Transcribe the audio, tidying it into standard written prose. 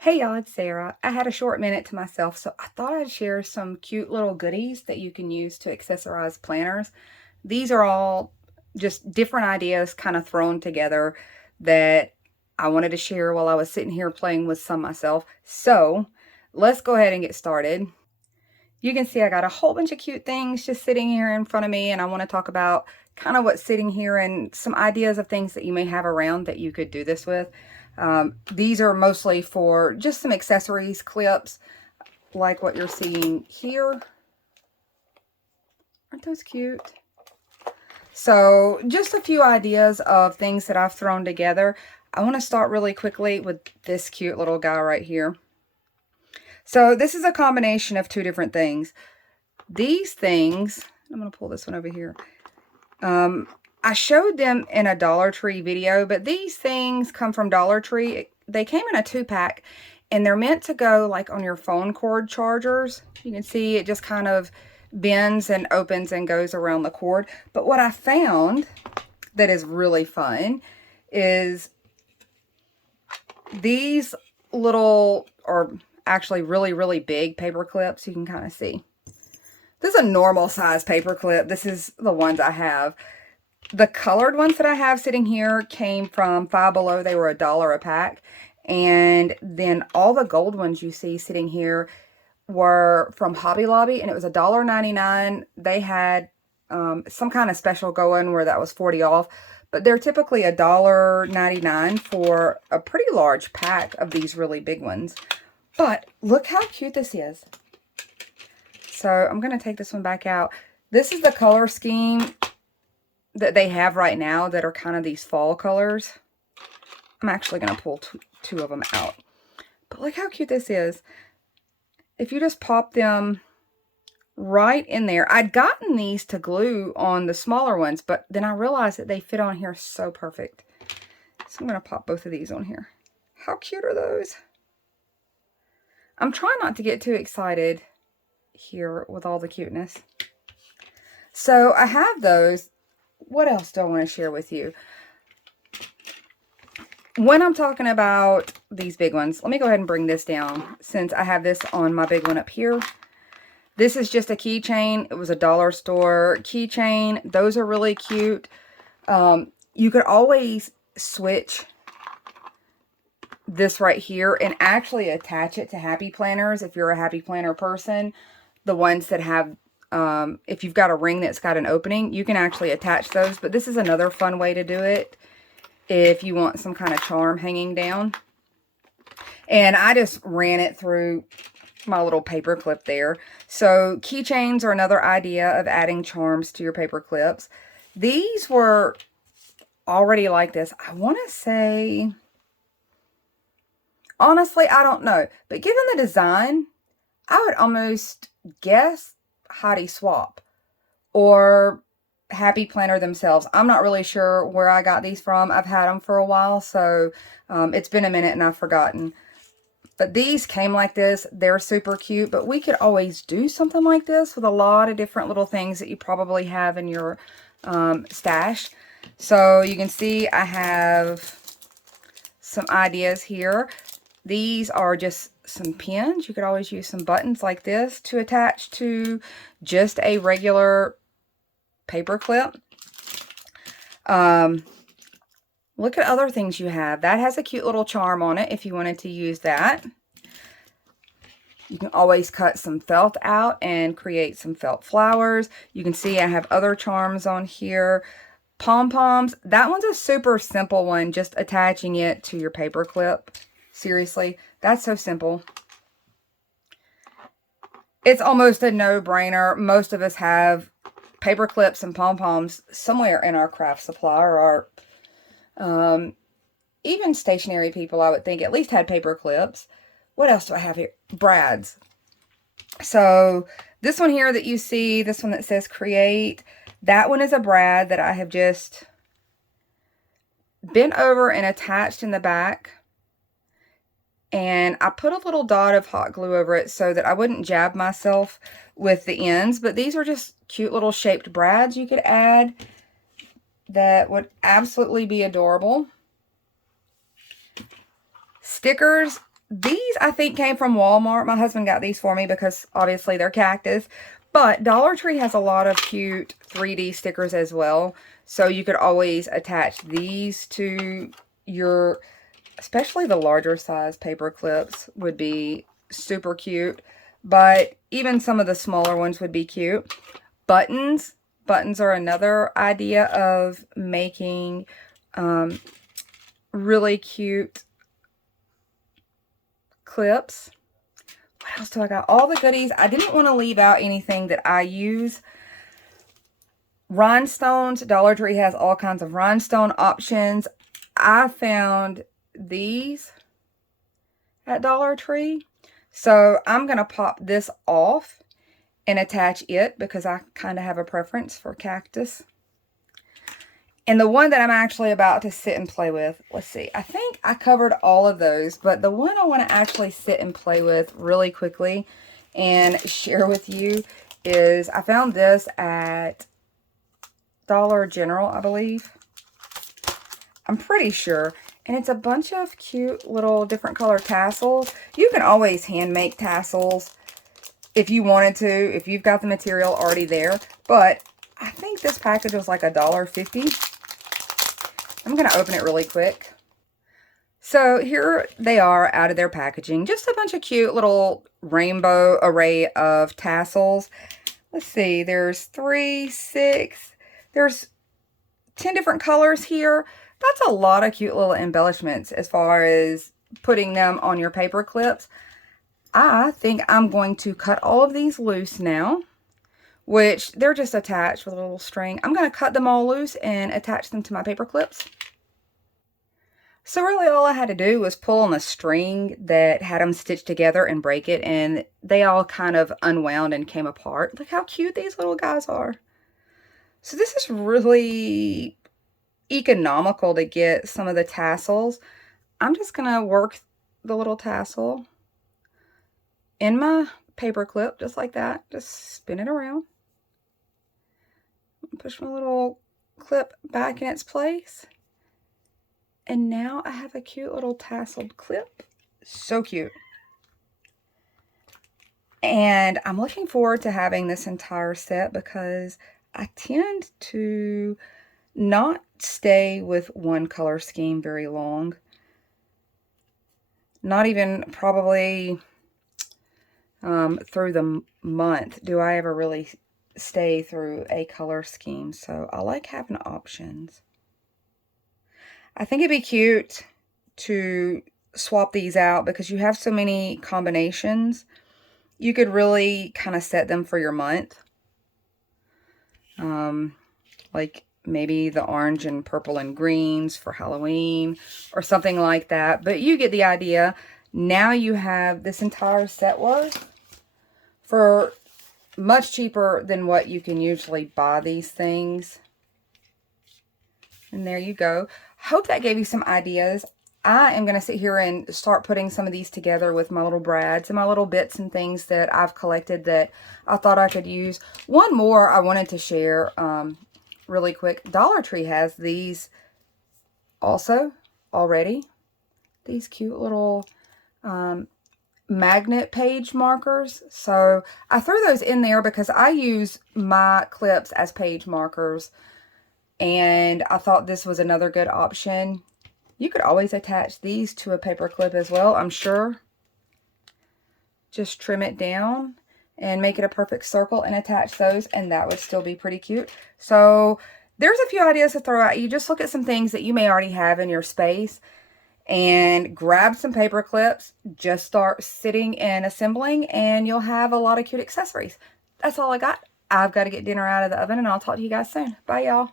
Hey y'all, it's Sarah. I had a short minute to myself, so I thought I'd share some cute little goodies that you can use to accessorize planners. These are all just different ideas kind of thrown together that I wanted to share while I was sitting here playing with some myself. So let's go ahead and get started. You can see I got a whole bunch of cute things just sitting here in front of me, and I want to talk about kind of what's sitting here and some ideas of things that you may have around that you could do this with. These are mostly for just some accessories, clips, like what you're seeing here. Aren't those cute? So just a few ideas of things that I've thrown together. I want to start really quickly with this cute little guy right here. So this is a combination of two different things. These things, I'm going to pull this one over here. I showed them in a Dollar Tree video, but these things come from Dollar Tree. They came in a 2-pack, and they're meant to go like on your phone cord chargers. You can see it just kind of bends and opens and goes around the cord. But what I found that is really fun is these little, or actually really, really big paper clips. You can kind of see. This is a normal size paper clip. This is the ones I have. The colored ones that I have sitting here came from Five Below. They were $1 a pack. And then all the gold ones you see sitting here were from Hobby Lobby, and it was $1.99. They had some kind of special going where that was 40 off. But they're typically $1.99 for a pretty large pack of these really big ones. But look how cute this is. So I'm going to take this one back out. This is the color scheme that they have right now that are kind of these fall colors. I'm actually going to pull two of them out. But look how cute this is. If you just pop them right in there. I'd gotten these to glue on the smaller ones, but then I realized that they fit on here so perfect. So I'm going to pop both of these on here. How cute are those? I'm trying not to get too excited here with all the cuteness. So I have those. What else do I want to share with you? When I'm talking about these big ones, let me go ahead and bring this down since I have this on my big one up here. This is just a keychain. It was a dollar store keychain. Those are really cute. You could always switch this right here and actually attach it to happy planners if you're a happy planner person. The ones that have, if you've got a ring that's got an opening, you can actually attach those. But this is another fun way to do it if you want some kind of charm hanging down. And I just ran it through my little paper clip there. So keychains are another idea of adding charms to your paper clips. These were already like this. I want to say, honestly, I don't know. But given the design, I would almost guess Heidi Swap or Happy Planner themselves. I'm not really sure where I got these from. I've had them for a while, so it's been a minute and I've forgotten. But these came like this. They're super cute, but we could always do something like this with a lot of different little things that you probably have in your stash. So you can see I have some ideas here. These are just some pins. You could always use some buttons like this to attach to just a regular paper clip. Look at other things you have. That has a cute little charm on it if you wanted to use that. You can always cut some felt out and create some felt flowers. You can see I have other charms on here. Pom-poms. That one's a super simple one, just attaching it to your paper clip. Seriously, that's so simple. It's almost a no-brainer. Most of us have paper clips and pom-poms somewhere in our craft supply, or our even stationary people, I would think, at least had paper clips. What else do I have here? Brads. So this one here that you see, this one that says create, that one is a brad that I have just bent over and attached in the back. And I put a little dot of hot glue over it so that I wouldn't jab myself with the ends. But these are just cute little shaped brads you could add that would absolutely be adorable. Stickers. These, I think, came from Walmart. My husband got these for me because, obviously, they're cactus. But Dollar Tree has a lot of cute 3D stickers as well. So you could always attach these to your, especially the larger size paper clips would be super cute. But even some of the smaller ones would be cute. Buttons. Buttons are another idea of making really cute clips. What else do I got? All the goodies. I didn't want to leave out anything that I use. Rhinestones. Dollar Tree has all kinds of rhinestone options. I found these at Dollar Tree. So I'm going to pop this off and attach it because I kind of have a preference for cactus. And the one that I'm actually about to sit and play with, let's see, I think I covered all of those, but the one I want to actually sit and play with really quickly and share with you is, I found this at Dollar General, I believe. I'm pretty sure. And it's a bunch of cute little different color tassels. You can always hand make tassels if you wanted to, if you've got the material already there. But I think this package was like $1.50. I'm going to open it really quick. So here they are out of their packaging. Just a bunch of cute little rainbow array of tassels. Let's see, there's 3, 6, there's 10 different colors here. That's a lot of cute little embellishments as far as putting them on your paper clips. I think I'm going to cut all of these loose now, which they're just attached with a little string. I'm going to cut them all loose and attach them to my paper clips. So really all I had to do was pull on the string that had them stitched together and break it, and they all kind of unwound and came apart. Look how cute these little guys are. So this is really economical to get some of the tassels. I'm just going to work the little tassel in my paper clip just like that. Just spin it around. Push my little clip back in its place. And now I have a cute little tasseled clip. So cute. And I'm looking forward to having this entire set because I tend to not stay with one color scheme very long. Not even probably through the month do I ever really stay through a color scheme. So I like having options. I think it'd be cute to swap these out because you have so many combinations. You could really kind of set them for your month. Like maybe the orange and purple and greens for Halloween or something like that. But you get the idea. Now you have this entire set worth for much cheaper than what you can usually buy these things. And there you go. Hope that gave you some ideas. I am going to sit here and start putting some of these together with my little brads and my little bits and things that I've collected that I thought I could use. One more I wanted to share really quick. Dollar Tree has these also already. These cute little magnet page markers. So I threw those in there because I use my clips as page markers. And I thought this was another good option. You could always attach these to a paper clip as well, I'm sure. Just trim it down and make it a perfect circle and attach those, and that would still be pretty cute. So there's a few ideas to throw at you. Just look at some things that you may already have in your space and grab some paper clips. Just start sitting and assembling, and you'll have a lot of cute accessories. That's all I got. I've got to get dinner out of the oven, and I'll talk to you guys soon. Bye, y'all.